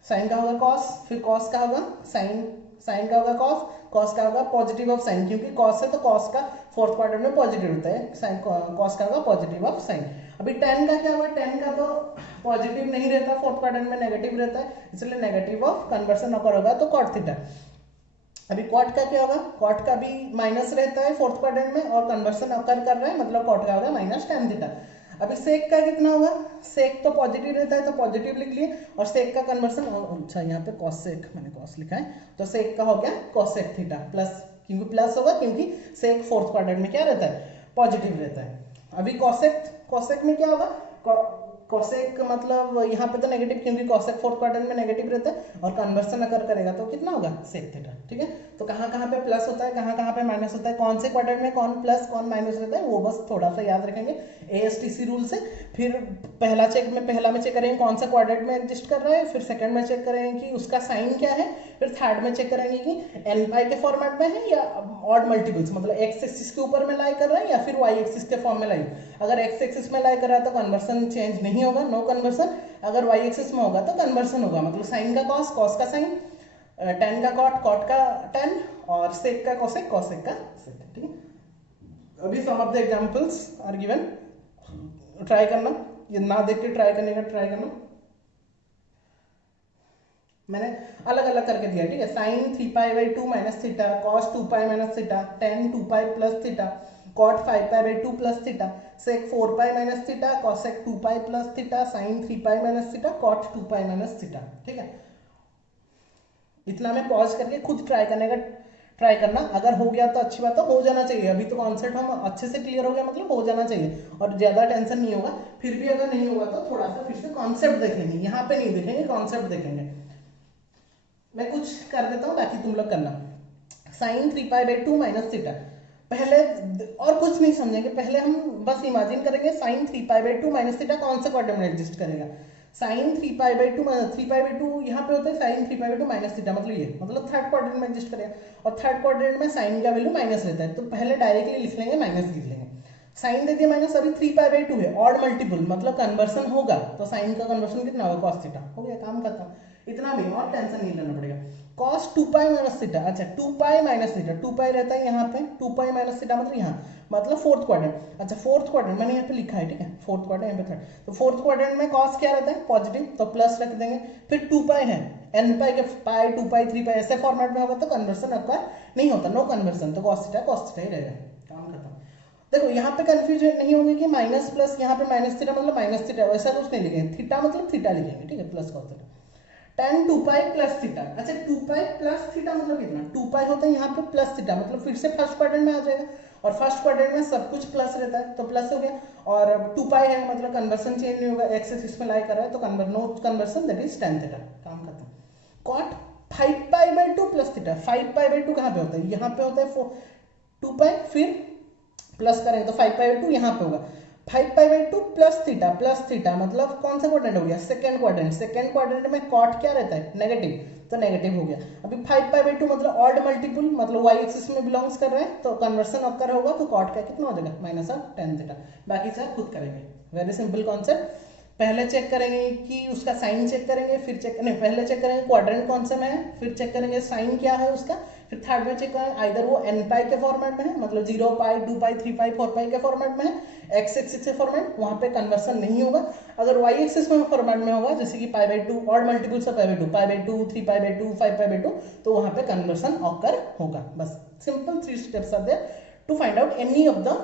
साइन का होगा कॉस, फिर कॉस का होगा साइन, साइन का होगा कॉस, कॉस का होगा पॉजिटिव ऑफ साइन, क्योंकि कॉस है तो कॉस का फोर्थ क्वार्टर में पॉजिटिव होता है, साइन कॉस का होगा पॉजिटिव ऑफ साइन। अभी टेन का क्या होगा, टेन का तो पॉजिटिव नहीं रहता, फोर्थ क्वार्टर में नेगेटिव रहता है, इसलिए नेगेटिव ऑफ कन्वर्सन अकर होगा तो कॉट थीटा। अभी कॉट का क्या होगा, कॉट का भी माइनस रहता है फोर्थ क्वाड्रेंट में और कन्वर्सन अकर कर रहा है मतलब कॉट का होगा माइनस टेन थीटा। अभी सेक का कितना होगा, सेक तो पॉजिटिव रहता है तो पॉजिटिव लिख लिए, और सेक का कन्वर्सन, अच्छा यहाँ पे कॉस सेक मैंने कॉस लिखा है, तो सेक का हो गया कॉसेक थीटा प्लस, क्योंकि प्लस होगा क्योंकि सेक फोर्थ क्वाड्रेंट में क्या रहता है पॉजिटिव रहता है। अभी कॉसेक, कॉसेक में क्या होगा, कॉसेक मतलब यहाँ पे तो नेगेटिव क्योंकि कॉसेक फोर्थ क्वाड्रेंट में नेगेटिव रहता है और कन्वर्सन अगर करेगा तो कितना होगा सेक थीटा, ठीक है। तो कहाँ कहाँ पे प्लस होता है कहाँ पे माइनस होता है, कौन से क्वाड्रेंट में कौन प्लस कौन माइनस रहता है वो बस थोड़ा सा याद रखेंगे ASTC रूल से। फिर पहला में चेक करेंगे कौन सा क्वाड्रेंट में एग्जिस्ट कर रहा है, फिर सेकंड में चेक करेंगे कि उसका साइन क्या है, फिर थर्ड में चेक करेंगे कि एन पाई के फॉर्मेट में है या ऑड मल्टीपल्स मतलब एक्स एक्सिस के ऊपर में लाई कर रहा है या फिर वाई एक्सिस के फॉर्म में लाई। अगर एक्स एक्सिस में लाई कर रहा है तो कन्वर्सन चेंज नहीं होगा, नो कन्वर्सन। अगर वाई एक्सिस में होगा तो कन्वर्सन होगा, मतलब साइन का कॉस, कॉस का साइन, टेन का कॉट, कॉट का टेन, और सेक का कॉसेक, कॉसेक का सेक, ठीक है। अभी some of the examples are given, try करना, ये ना देख के ट्राई करने का ट्राई करना। मैंने अलग अलग करके दिया, ठीक है। Sine 3 pi by 2 minus theta, cos 2 pi minus theta, tan 2 pi plus theta, cot 5 pi by 2 plus theta, sec 4 pi minus theta, cosec 2 pi plus theta, sine 3 pi minus theta, cot 2 pi minus theta, ठीक है। इतना में pause करके खुद try करना, अगर हो गया तो अच्छी बात है, हो जाना चाहिए। अभी तो कॉन्सेप्ट हम अच्छे से क्लियर हो गया, मतलब हो जाना चाहिए और ज़्यादा टेंशन नहीं होगा। फिर भी अगर नहीं होगा तो थोड़ा सा फिर से कॉन्सेप्ट देखेंगे, यहाँ पे नहीं देखेंगे, कॉन्सेप्ट देखेंगे। मैं कुछ कर देता हूँ, बाकी तुम लोग करना। साइन 3π/2 माइनस थीटा, पहले और कुछ नहीं समझेंगे, पहले हम बस इमेजिन करेंगे साइन 3π/2 माइनस थीटा कौन से क्वाड्रेंट में एग्जिस्ट करेगा। साइन 3π/2 3π/2 यहाँ पे होता है साइन 3π/2 माइनस थीटा, मतलब ये मतलब थर्ड क्वाड्रेंट में एग्जिस्ट करेगा, और थर्ड क्वाड्रेंट में साइन का वैल्यू माइनस रहता है, तो पहले डायरेक्टली लिख लेंगे, माइनस लिख लेंगे। साइन दे दिया माइनस, अभी 3π/2 है, ऑड मल्टीपल मतलब कन्वर्सन होगा, तो साइन का कन्वर्सन कितना होगा, कॉस थीटा, हो गया काम खत्म। इतना भी और टेंशन नहीं लेना पड़ेगा। cos 2π माइनस थीटा, अच्छा 2π माइनस थीटा, 2π रहता है यहाँ पे, 2π माइनस थीटा मतलब यहाँ, मतलब फोर्थ क्वाड्रेंट। अच्छा फोर्थ क्वाड्रेंट मैंने यहाँ पे लिखा है, ठीक है, फोर्थ क्वाड्रेंट यहाँ पे थर्ड, तो फोर्थ क्वाड्रेंट में cos क्या रहता है, पॉजिटिव, तो प्लस रख देंगे। फिर 2π है, nπ के पाई 2π 3π ऐसे फॉर्मेट में होगा तो कन्वर्सन आपका नहीं होता, नो कन्वर्सन, तो cos थीटा ही रहेगा, काम खत्म। देखो यहाँ पे कंफ्यूजन नहीं होगी कि माइनस प्लस, यहाँ पे माइनस थीटा मतलब माइनस थीटा, वैसा कुछ नहीं लिखेंगे, थीटा मतलब थीटा लिखेंगे, ठीक है, plus cos theta. tan 2π plus theta, अच्छा 2π प्लस थीटा मतलब कितना, 2π होता है यहाँ पे प्लस थीटा, मतलब फिर से फर्स्ट क्वाड्रेंट में आ जाएगा, और फर्स्ट क्वाड्रेंट में सब कुछ प्लस रहता है तो प्लस हो गया, और 2π है मतलब कन्वर्सन चेंज नहीं होगा, एक्स एक्सिस में लाई कर रहा है तो no conversion, that is tan theta, काम खत्म। कॉट 5π/2 प्लस थीटा, 5π/2 कहाँ पे होता है, यहाँ पे होता है 2π, फिर प्लस करेंगे तो 5π/2 यहाँ पे होगा, 5π/2 प्लस थीटा मतलब कौन सा क्वाड्रेंट हो गया, सेकंड क्वाड्रेंट। सेकंड क्वाड्रेंट में कॉट क्या रहता है, नेगेटिव, तो नेगेटिव हो गया। अभी 5π/2 मतलब ऑड मल्टीपल, मतलब वाई एक्सिस में बिलोंग्स कर रहा है, तो कन्वर्सन ऑकर होगा, तो कॉट का कितना हो जाएगा, माइनस ऑफ tan थीटा। बाकी सब खुद करेंगे, वेरी सिंपल कॉन्सेप्ट। पहले चेक करेंगे कि उसका साइन चेक करेंगे, फिर चेक नहीं पहले चेक करेंगे क्वाड्रेंट कौन से में है, फिर चेक करेंगे साइन क्या है उसका, फिर थर्ड में चेक करेंगे आइदर वो nπ के फॉर्मेट में है, मतलब 0π 2π 3π 4π के फॉर्मेट में है, एक्स एक्सिस के फॉर्मेट, वहां पे कन्वर्सन नहीं होगा। अगर वाई एक्सिस में फॉर्मेट में होगा, जैसे कि π/2 ऑड मल्टीपल से π/2 π/2 3π/2 5π/2, तो वहां पे कन्वर्सन ऑकर होगा। बस simple 3 steps are there to find out any of the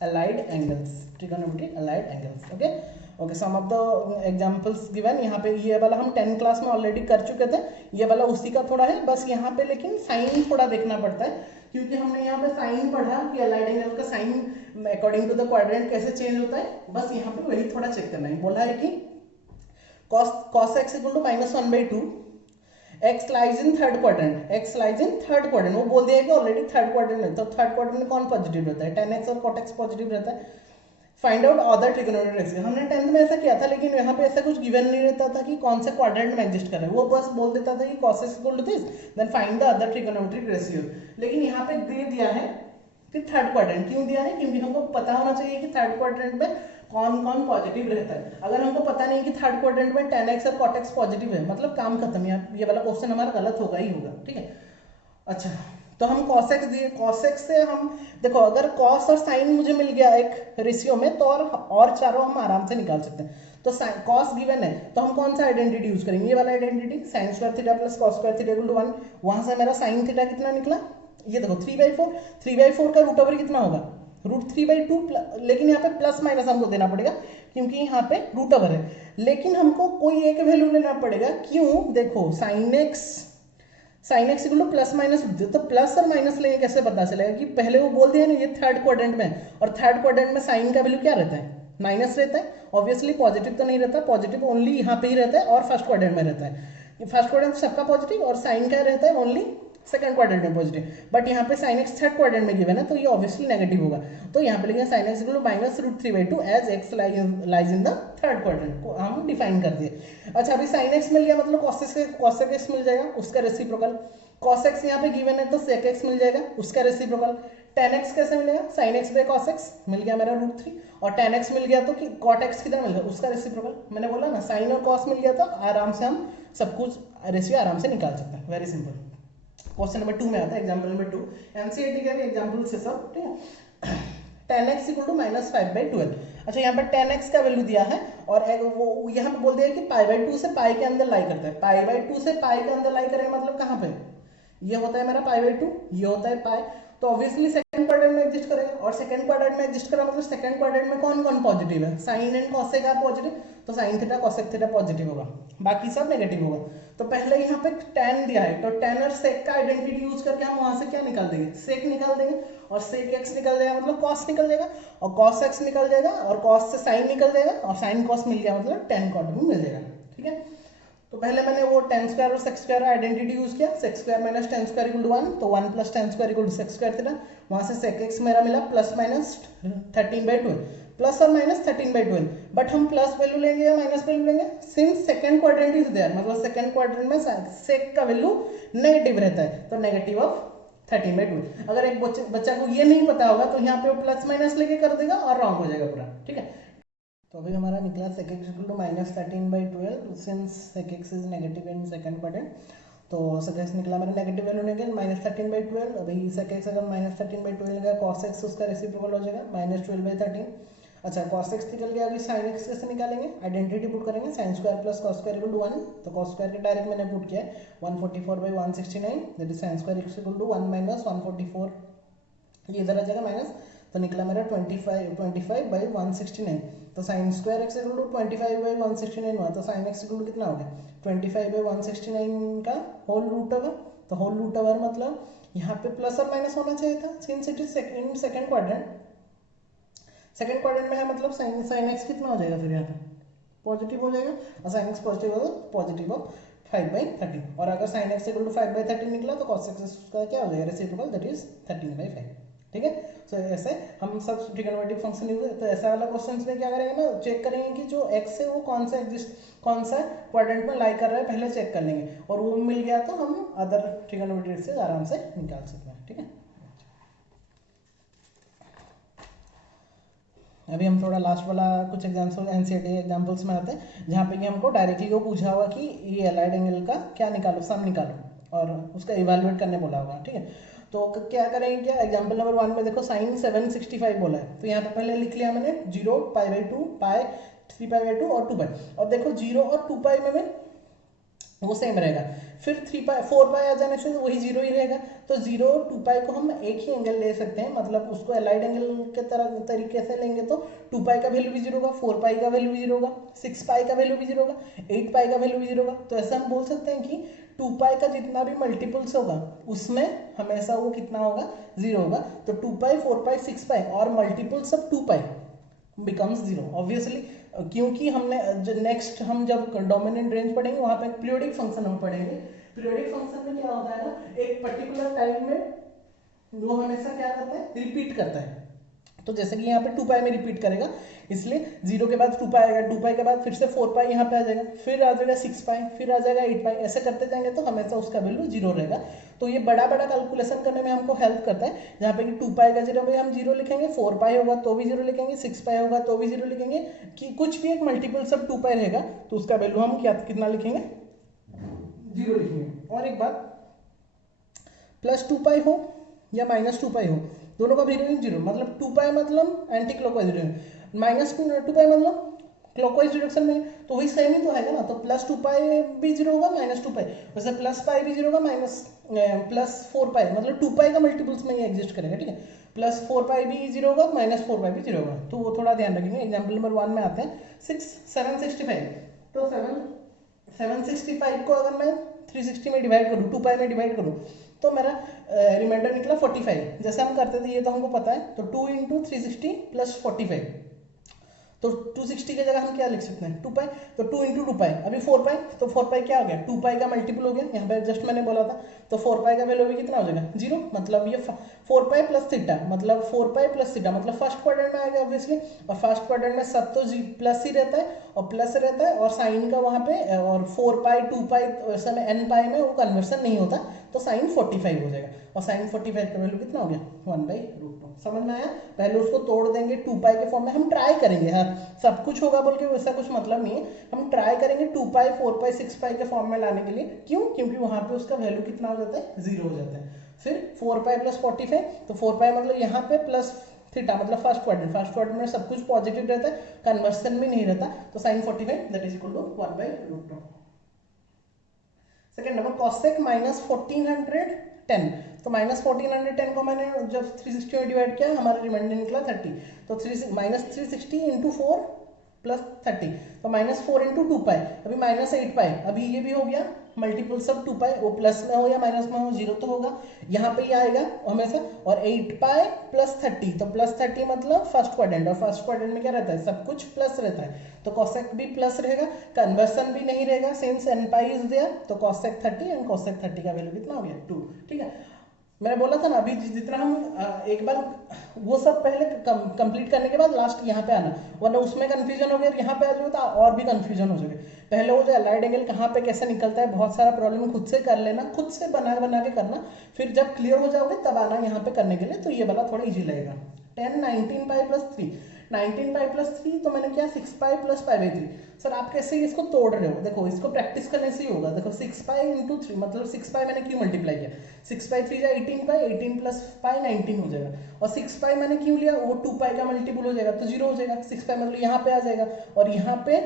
allied angles, trigonometric allied angles, okay some of the examples given। यहाँ पे ये वाला हम 10 क्लास में ऑलरेडी कर चुके थे, ये वाला उसी का थोड़ा है, बस यहाँ पे लेकिन साइन थोड़ा देखना पड़ता है, क्योंकि हमने यहाँ पे साइन पढ़ा कि allied angle का sine according to the quadrant कैसे चेंज होता है, बस यहाँ पे वही थोड़ा चेक करना है। बोला है कि cos x equal to -1/2, x lies in third quadrant, x lies in third quadrant, वो बोल दिया कि ऑलरेडी थर्ड क्वाड्रेंट में, तो थर्ड क्वाड्रेंट में कौन पॉजिटिव रहता है, tan x और cot x पॉजिटिव रहता है। Find out other trigonometric ratio, हमने 10th में ऐसा किया था, लेकिन यहाँ पे ऐसा कुछ गिवन नहीं रहता था कि कौन से क्वाड्रेंट में एग्जिस्ट कर रहा है, वो बस बोल देता था कि cos x equal to this, then find the other trigonometric ratio. लेकिन यहाँ पे दे दिया है कि थर्ड क्वाड्रेंट, क्यों दिया है, क्योंकि हमको पता होना चाहिए कि थर्ड क्वाड्रेंट में कौन कौन पॉजिटिव रहता है। अगर हमको पता नहीं कि थर्ड क्वाड्रेंट में tan x और cot x पॉजिटिव है, मतलब काम खत्म, ये वाला क्वेश्चन हमारा गलत होगा ही होगा, ठीक है। अच्छा तो हम cos x दिए, cos x से हम देखो अगर cos और sin मुझे मिल गया एक रेशियो में, तो और चारों हम आराम से निकाल सकते हैं। तो cos गिवन है, तो हम कौन सा आइडेंटिटी यूज करेंगे, ये वाला identity, sin square theta plus cos square theta equal to 1। वहां से मेरा sin थीटा कितना निकला, ये देखो 3/4 का रूट ओवर कितना होगा, √3/2, लेकिन यहाँ पे प्लस माइनस हमको देना पड़ेगा क्योंकि यहाँ पे रूट ओवर है, लेकिन हमको कोई एक वैल्यू लेना पड़ेगा, क्यों, देखो sin x equal two plus minus, तो प्लस और माइनस लेंगे कैसे पता चलेगा, कि पहले वो बोल दिया ना ये थर्ड क्वाड्रेंट में, और थर्ड क्वाड्रेंट में साइन का वैल्यू क्या रहता है, माइनस रहता है, ऑब्वियसली पॉजिटिव तो नहीं रहता, पॉजिटिव ओनली यहाँ पे ही रहता है और फर्स्ट क्वाड्रेंट में रहता है। फर्स्ट क्वाड्रेंट सबका पॉजिटिव, और साइन का रहता है ओनली सेकंड क्वाड्रेंट में पॉजिटिव, बट यहाँ पे sin x थर्ड क्वाड्रेंट में गिवन है, तो ये ऑब्वियसली नेगेटिव होगा, तो यहाँ पे लिखेंगे sin x equal to -√3/2 as x lies in the third quadrant, को हम डिफाइन कर दिए। अच्छा अभी sin x मिल गया, मतलब cos x मिल जाएगा, उसका रेसिप्रोकल, cos x यहाँ पे गिवन है तो sec x मिल जाएगा, उसका रेसिप्रोकल, tan x कैसे मिलेगा, sin x cos x मिल गया मेरा √3, और tan x मिल गया तो कि cot x कितना मिल गया, उसका रेसिप्रोकल। मैंने बोला ना sin और cos मिल गया तो आराम से हम सब कुछ रेशियो आराम से निकाल सकते हैं, वेरी सिंपल। क्वेश्चन नंबर 2 में आता है, एग्जांपल नंबर 2, एनसीईआरटी का भी एग्जांपल से सब, ठीक है। tan x equal to -5/12। अच्छा यहाँ पर tan x का वैल्यू दिया है, और वो यहाँ पे बोल दिया कि π/2 से पाई के अंदर लाई करता है, π/2 से पाई के अंदर लाई करेगा मतलब कहाँ पे, ये होता है मेरा π/2, ये होता है पाई, तो ऑब्वियसली सेकंड क्वाड्रेंट में एग्जिस्ट करेगा, और सेकंड क्वाड्रेंट में एग्जिस्ट करा मतलब सेकंड क्वाड्रेंट में कौन कौन पॉजिटिव है, sine and cosec are positive, तो sine theta cosec theta positive होगा, बाकी सब नेगेटिव होगा। तो पहले यहाँ पे tan दिया है, तो tan और sec का आइडेंटिटी यूज करके हम वहां से क्या निकाल देंगे, sec निकाल देंगे, और sec x निकल जाएगा मतलब cos निकल जाएगा, और cos x निकल जाएगा, और cos से sin निकल जाएगा, और sin cos मिल गया मतलब tan cot भी मिल जाएगा। ठीक है, तो पहले मैंने वो tan स्क्वायर और sec स्क्वायर आइडेंटिटी यूज किया, sec square minus tan square equal to 1, तो 1 plus tan square equal to sec square theta, वहां से sec x मेरा मिला प्लस माइनस 13/12, प्लस और माइनस 13/12, बट हम प्लस वैल्यू लेंगे या माइनस वैल्यू लेंगे, since second quadrant is there, मतलब सेकंड क्वाड्रेंट में sec का वैल्यू नेगेटिव रहता है, तो नेगेटिव ऑफ 13/12। अगर एक बच्चा को ये नहीं पता होगा तो यहाँ पे वो प्लस माइनस लेके कर देगा और रॉन्ग हो जाएगा पूरा। ठीक है, तो अभी हमारा निकला sec x equal to minus 13/12, सिंस sec x is negative in second quadrant, तो sec x निकला मेरा नेगेटिव वैल्यू निकल माइनस 13/12। अभी sec x अगर माइनस 13/12 का cos x उसका रेसिप्रोकल हो जाएगा माइनस 12/13। अच्छा, cos x निकल गया, अभी sin x कैसे निकालेंगे, आइडेंटिटी पुट करेंगे, sin square plus cos square equal to 1, तो cos स्क्वायर के डायरेक्ट मैंने पुट किया है 144/169, that is sin square equal to 1 minus 144, ये इधर आ जाएगा माइनस, तो निकला मेरा 25/169, तो sin square x equal to 25/169 हुआ, तो sin x इक्वल टू कितना हो गया 25/169 का होल रूट ओवर, तो होल रूट ओवर मतलब यहाँ पे प्लस और माइनस होना चाहिए था, since it is second quadrant, second quadrant में है मतलब sin x कितना हो जाएगा, फिर यहाँ पे पॉजिटिव हो जाएगा, और sin x पॉजिटिव होगा पॉजिटिव ऑफ 5/13, और अगर sin x इक्वल टू 5/13 निकला तो cos x का क्या हो जाएगा रेसिप्रोकल, दैट इज 13/5। ठीक है, सो ऐसे हम सब ट्रिग्नोमेट्रिक फंक्शन यूज, तो ऐसा वाला क्वेश्चन में क्या करेंगे ना, चेक करेंगे कि जो x है वो कौन सा क्वाड्रेंट में लाई कर रहा है, पहले चेक कर लेंगे, और वो मिल गया तो हम अदर ट्रिग्नोमेट्रिक से आराम से निकाल सकते हैं। ठीक है, अभी हम थोड़ा लास्ट वाला कुछ एग्जाम्पल एनसीईआरटी एग्जाम्पल्स में आते हैं, जहाँ पे कि हमको डायरेक्टली वो पूछा हुआ कि ये एलाइड एंगल का क्या निकालो, सम निकालो, और उसका इवेलुएट करने बोला होगा। ठीक है, तो क्या करेंगे, क्या एग्जांपल नंबर 1 में देखो sin 765 बोला है, तो यहाँ पे पहले लिख लिया मैंने 0 π/2 पाई 3 π/2 और 2 पाई, और देखो 0 और 2 पाई में वो सेम रहेगा, फिर 3 पाई 4 पाई आ जाने से वही 0 ही रहेगा, तो 0 और 2 पाई को हम एक ही एंगल ले सकते हैं, मतलब उसको एलाइड एंगल के तरीके से लेंगे तो 2 पाई का वैल्यू भी 0 होगा, 4 पाई का वैल्यू भी 0 होगा, 6 पाई का वैल्यू भी 0 होगा, 8 पाई का वैल्यू भी 0 होगा, तो ऐसा हम बोल सकते हैं कि 2 पाई का जितना भी मल्टीपल्स होगा उसमें हमेशा वो कितना होगा 0 होगा, तो 2 पाई 4 पाई 6 पाई और multiples of 2 pi becomes 0 obviously, क्योंकि हमने नेक्स्ट हम जब डोमिनेंट रेंज पढ़ेंगे वहां पे पीरियोडिक फंक्शन हम पढ़ेंगे, पीरियोडिक फंक्शन में क्या होता है ना, एक पर्टिकुलर टाइम में वो हमेशा क्या करता है, रिपीट करता है, तो जैसे कि यहाँ पे 2 पाई में रिपीट करेगा, इसलिए 0 के बाद 2 पाई आएगा, 2 पाई के बाद फिर से 4 पाई यहाँ पे आ जाएगा, फिर आ जाएगा 6 पाई, फिर आ जाएगा 8 पाई, ऐसे करते जाएंगे तो हमेशा उसका वैल्यू 0 रहेगा। तो ये बड़ा बड़ा कैलकुलेशन करने में हमको हेल्प करता है, जहाँ पे कि 2 पाई का जगह पे हम 0 लिखेंगे, 4 पाई होगा तो भी 0 लिखेंगे, 6 पाई होगा तो भी 0 लिखेंगे, कि कुछ भी एक मल्टीपल सब 2 पाई रहेगा तो उसका वैल्यू हम क्या कितना लिखेंगे 0 लिखेंगे। और एक बात, प्लस 2 पाई हो या माइनस 2 पाई हो, दोनों का वैल्यू 0, मतलब 2 पाई मतलब एंटी क्लॉकवाइज डायरेक्शन, माइनस 2 पाई मतलब क्लॉकवाइज डायरेक्शन में, तो वही सेम ही तो है ना, तो प्लस 2 पाई भी 0 होगा, माइनस 2 पाई, वैसे प्लस पाई भी 0 होगा, माइनस प्लस 4 पाई मतलब 2 पाई का मल्टीपल्स में ये एग्जिस्ट करेगा। ठीक है, प्लस 4 पाई भी 0 होगा, माइनस 4 पाई भी 0 होगा, तो वो थोड़ा ध्यान रखेंगे। एग्जाम्पल नंबर 1 में आते हैं 765, तो 765 को अगर मैं 360 में डिवाइड करूँ, 2 पाई में डिवाइड करूँ, तो मेरा रिमाइंडर निकला 45, जैसे हम करते थे ये तो हमको पता है, तो 2 × 360 + 45, तो 260 की जगह हम क्या लिख सकते हैं 2 पाई, तो 2 × 2 पाई, अभी 4 पाई, तो 4 पाई क्या हो गया 2 पाई का मल्टीपल हो गया, यहाँ पे जस्ट मैंने बोला था, तो 4 पाई का वैल्यू भी कितना हो जाएगा 0, मतलब ये 4 पाई प्लस थीटा, मतलब 4 पाई प्लस थीटा मतलब फर्स्ट क्वाड्रेंट में आएगा ऑब्वियसली, और फर्स्ट क्वाड्रेंट में सब तो प्लस ही रहता है, और प्लस रहता है, और साइन का वहाँ पे, और 4 पाई 2 पाई ऐसे में n पाई में वो कन्वर्सन नहीं होता, तो साइन 45 हो जाएगा, और साइन 45 का वैल्यू कितना हो गया 1/√2। समझ में आया, पहले उसको तोड़ देंगे 2 पाई के फॉर्म में, हम ट्राई करेंगे, हाँ सब कुछ होगा बोल के वैसा कुछ मतलब नहीं है, हम ट्राई करेंगे 2 पाई 4 पाई 6 पाई के फॉर्म में लाने के लिए, क्यों, क्योंकि वहां पे उसका वैल्यू कितना हो जाता है 0 हो जाता है। फिर 4 पाई + 45, तो 4 पाई मतलब यहाँ पे प्लस थीटा, मतलब फर्स्ट क्वाड्रेंट में सब कुछ पॉजिटिव रहता है, कन्वर्सन भी नहीं रहता, तो sine 45 that is equal to 1/√2। Second number cosec -1410, तो -1410 को मैंने जब 360 में डिवाइड किया हमारा रिमाइंडर निकला 30, तो -360 इंटू 4 प्लस 30, तो -4 इंटू 2 पाई, अभी -8 पाई, अभी ये भी हो गया मल्टीपल्स ऑफ 2 पाई, वो प्लस में हो या माइनस में हो, जीरो तो होगा, यहाँ पे ये आएगा हमेशा, और 8 पाई प्लस 30, तो प्लस 30 मतलब फर्स्ट क्वाड्रेंट, और फर्स्ट क्वाड्रेंट में क्या रहता है, सब कुछ प्लस रहता है, तो कॉसेक भी प्लस रहेगा, कन्वर्सन भी नहीं रहेगा, since n pi is there, तो कॉसेक 30 एंड कॉसेक 30 का वैल्यू कितना हो गया 2, ठीक है। मैंने बोला था ना अभी जितना हम एक बार वो सब पहले कंप्लीट करने के बाद लास्ट यहाँ पे आना, वरना उसमें कंफ्यूजन हो गया, यहाँ पे आ जाओ तो और भी कंफ्यूजन हो जाएगा। पहले वो जो अलाइड एंगल कहाँ पे कैसे निकलता है, बहुत सारा प्रॉब्लम खुद से कर लेना, खुद से बना के करना, फिर जब क्लियर हो जाओगे तब आना यहाँ पे करने के लिए, तो ये वाला थोड़ा ईजी लगेगा। 10 19 पाई प्लस 3, 19 पाई प्लस 3, तो मैंने क्या 6 pi plus pi by 3। Sir आप कैसे इसको तोड़ रहे हो, देखो इसको प्रैक्टिस करने से ही होगा। देखो 6 पाई इंटू 3 मतलब 6 पाई मैंने क्यों मल्टीप्लाई किया, 6 पाई 3 या 18 पाई, 18 प्लस पाई 19 हो जाएगा, और 6 पाई मैंने क्यों लिया, वो 2 पाई का मल्टीपल हो जाएगा तो 0 हो जाएगा, 6 पाई मतलब यहाँ पे आ जाएगा, और यहाँ पे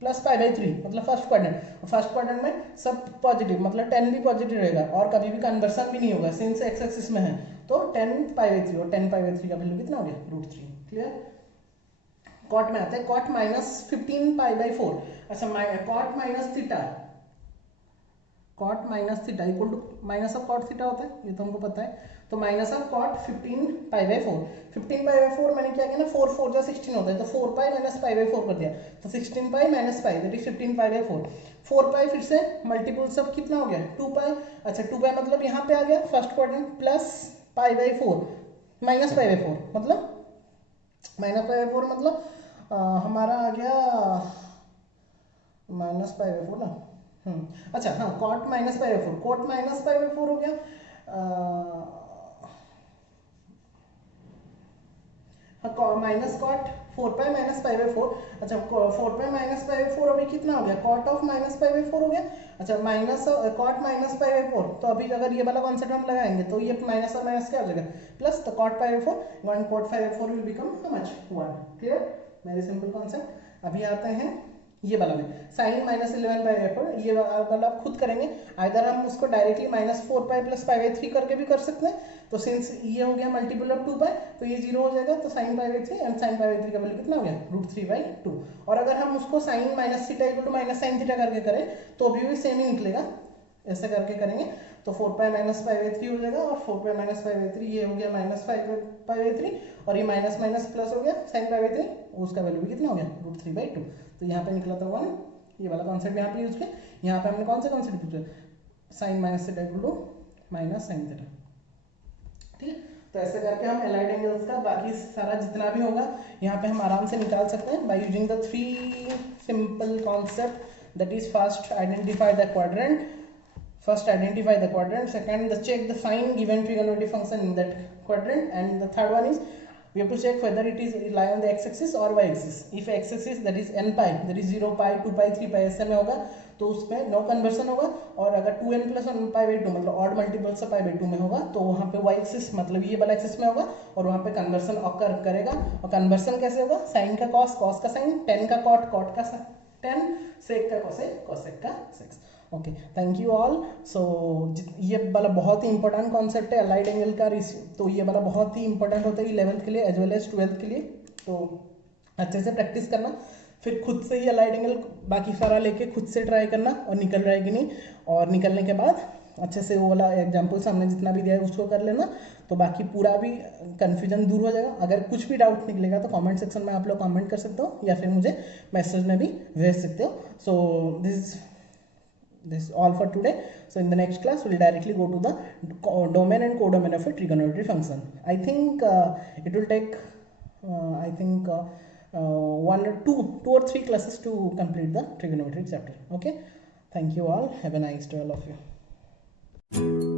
प्लस पाई बाई 3 मतलब फर्स्ट क्वाड्रेंट, फर्स्ट क्वाड्रेंट में सब पॉजिटिव मतलब 10 भी पॉजिटिव रहेगा, और कभी भी कन्वर्सन भी नहीं होगा सिंस एक्स एक्सिस में है, तो 10 पाई बाई 3, और 10 पाई बाई 3 का वैल्यू कितना हो गया √3, क्लियर। कॉट में आते हैं, कॉट -15 पाई बाई 4, अच्छा cot minus theta, cot minus theta equal to minus of cot theta होता है, ये तो हमको पता है, तो minus of cot 15 pi by 4, 15 pi by 4 मैंने क्या किया ना 4 4 16 होता है, तो 4 पाई माइनस पाई बाई 4 कर दिया, तो 16 पाई minus pi that is 15 pi by 4, 4 पाई फिर से मल्टीपल सब कितना हो गया 2 पाई, अच्छा 2 पाई मतलब यहाँ पे आ गया first quadrant, plus pi by 4 minus pi by 4 मतलब माइनस पाई बाई 4 मतलब हमारा आ गया माइनस पाई बाई 4 ना, अच्छा हाँ cot minus pi by 4, cot minus pi by 4 हो गया, minus cot 4 pi minus pi by 4, अच्छा 4 पाई माइनस पाई बाई 4 अभी कितना हो गया, cot of minus pi by 4 हो गया, अच्छा minus cot minus pi by 4, तो अभी अगर ये वाला कॉन्सेप्ट हम लगाएंगे तो ये माइनस और माइनस क्या हो जाएगा प्लस, तो cot pi by 4 1 cot pi by 4 will become how much 1, clear, very simple concept. अभी आते हैं ये वाला में साइन -11 पाई बाई 4, ये वाला आप खुद करेंगे, आइदर हम उसको directly -4 pi plus pi by 3 करके भी कर सकते हैं, तो सिंस ये हो गया मल्टीपल ऑफ 2 पाई तो ये 0 हो जाएगा, तो sine pi by 3 and sine pi by 3 का वैल्यू कितना हो गया √3/2, और अगर हम उसको sine minus theta equal to minus sine theta करके करें तो भी सेम ही निकलेगा, ऐसे करके करेंगे तो 4 पाई माइनस पाई बाई 3 हो जाएगा, और 4 पाई माइनस पाई बाई 3 ये हो गया माइनस पाई बाई 3, और ये माइनस माइनस प्लस हो गया साइन पाई बाई 3, उसका वैल्यू भी कितना हो गया √3/2, तो यहाँ पे निकला था 1, ये वाला कॉन्सेप्ट यहाँ पे यूज किया, यहाँ पे हमने कौन सा कॉन्सेप्ट यूज किया sine minus theta equal to minus sine theta, ठीक है। तो ऐसे करके हम एलाइड एंगल्स का बाकी सारा जितना भी होगा यहाँ पे हम आराम से निकाल सकते हैं by using the 3 simple concept, that is first identify the quadrant, second the check the sign given trigonometric function in that quadrant, and the third one is we have to check whether it is lie on the x-axis or y-axis. If x-axis that is n pi, that is 0 pi 2 pi 3 pi ऐसे में होगा तो उसमें no conversion होगा, और अगर 2n + 1 pi by 2 मतलब odd multiples of pi by 2 में होगा तो वहाँ पे y-axis मतलब ये वाला एक्सिस में होगा, और वहाँ पे कन्वर्सन ऑकर करेगा, और कन्वर्सन कैसे होगा साइन का कॉस, कॉस का साइन, टेन का कॉट, कॉट का टेन, सेक का कोसेक, कोसेक का sec. Okay thank you all. So ये वाला बहुत ही इंपॉर्टेंट कॉन्सेप्ट है अलाइड एंगल का, तो ये वाला बहुत ही इंपॉर्टेंट होता है 11th के लिए एज वेल एज 12th के लिए, तो अच्छे से प्रैक्टिस करना, फिर खुद से ही अलाइड एंगल बाकी सारा लेके खुद से ट्राई करना, और निकल रहा है कि नहीं, और निकलने के बाद अच्छे से वो वाला एग्जाम्पल सामने जितना भी दिया है उसको कर लेना, तो बाकी पूरा भी कन्फ्यूजन दूर हो जाएगा। अगर कुछ भी डाउट निकलेगा तो कमेंट सेक्शन में आप लोग कमेंट कर सकते हो, या फिर मुझे मैसेज में भी भेज सकते हो। सो this is all for today. So in the next class we'll directly go to the domain and codomain of a trigonometric function. I think it will take two or three classes to complete the trigonometric chapter. Okay, thank you all, have a nice day all of you.